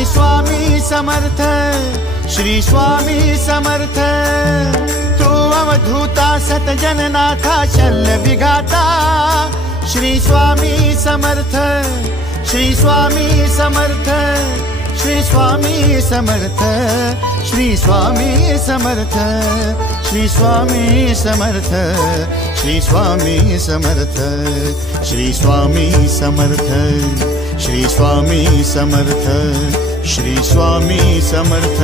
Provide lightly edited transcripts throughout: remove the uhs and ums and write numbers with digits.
श्री स्वामी समर्थ, श्री स्वामी समर्थ। तू अवधूता सतजननाथा शल्य विघाता, श्री स्वामी समर्थ, श्री स्वामी समर्थ, श्री स्वामी समर्थ, श्री स्वामी समर्थ, श्री स्वामी समर्थ, श्री स्वामी समर्थ, श्री स्वामी समर्थ, श्री स्वामी समर्थ, श्री स्वामी समर्थ,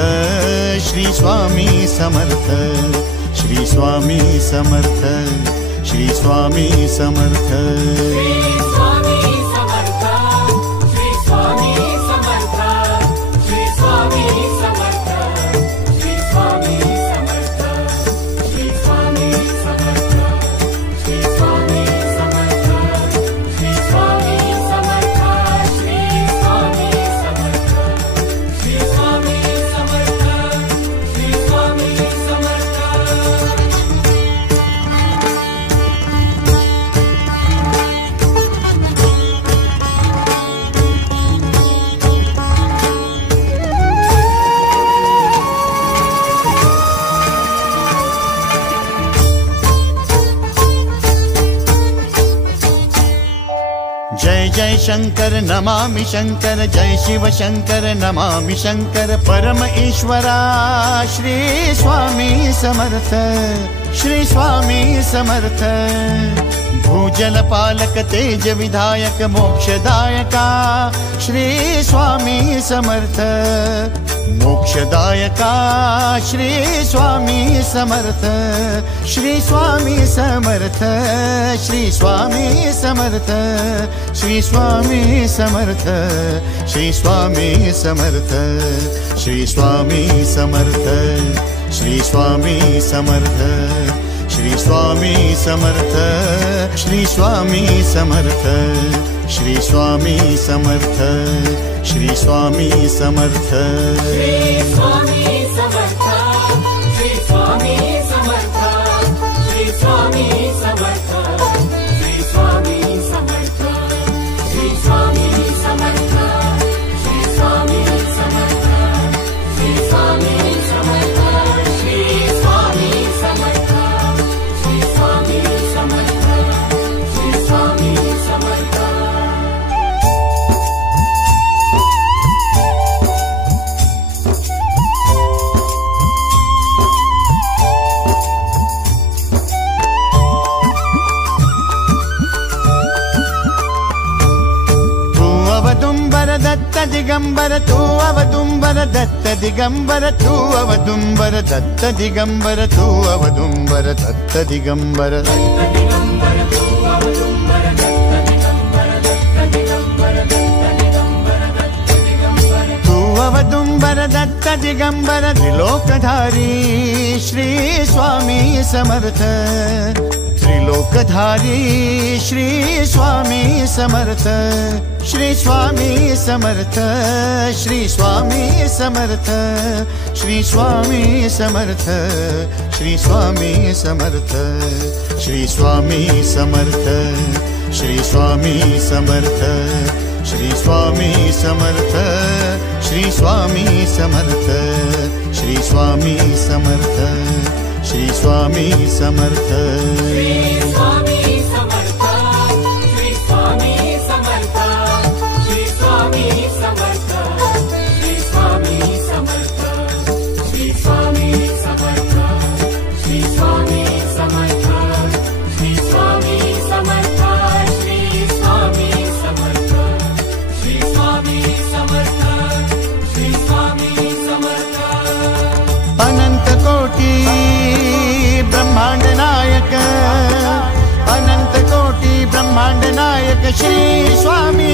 श्री स्वामी समर्थ, श्री स्वामी समर्थ, श्री स्वामी समर्थ। जय जय शंकर नमामि शंकर, जय शिव शंकर नमामि शंकर। परम ईश्वरा श्री स्वामी समर्थ, श्री स्वामी समर्थ। भूजल पालक तेज विधायक मोक्षदायका, श्री स्वामी समर्थ। मोक्षदायका श्री स्वामी समर्थ, श्री स्वामी समर्थ, श्री स्वामी समर्थ, श्री स्वामी समर्थ, श्री स्वामी समर्थ, श्री स्वामी समर्थ, श्री स्वामी समर्थ, श्री स्वामी समर्थ, श्री स्वामी समर्थ, श्री स्वामी समर्थ, श्री स्वामी समर्थ। श्री स्वामी समर्थ, श्री स्वामी समर्थ, श्री स्वामी समर्थ, श्री स्वामी समर्थ, श्री स्वामी समर्थ, श्री स्वामी समर्थ, श्री स्वामी समर्थ, श्री स्वामी समर्थ, श्री स्वामी समर्थ, श्री स्वामी समर्थ। दत्त दिगंबर तू अवदुंबर, दत्त दिगंबर तू अवदुंबर, दत्त दिगंबर तू अवदुंबर, दत्त दिगंबर। तू अवदुंबर दत्त दिगंबर त्रिलोकधारी श्री स्वामी समर्थ। त्रिलोकधारी श्री स्वामी समर्थ, श्री स्वामी समर्थ, श्री स्वामी समर्थ, श्री स्वामी समर्थ, श्री स्वामी समर्थ, श्री स्वामी समर्थ, श्री स्वामी समर्थ, श्री स्वामी समर्थ, श्री स्वामी समर्थ, श्री स्वामी समर्थ, श्री स्वामी समर्थ। श्री स्वामी समर्थ, श्री स्वामी समर्थ, श्री स्वामी समर्थ, श्री स्वामी समर्थ, श्री स्वामी समर्थ, श्री स्वामी समर्थ, श्री स्वामी समर्थ, श्री स्वामी समर्थ, श्री स्वामी समर्थ, श्री स्वामी समर्थ। अनंत कोटि ब्रह्मांड नायक, अनंत कोटि ब्रह्मांड नायक श्री स्वामी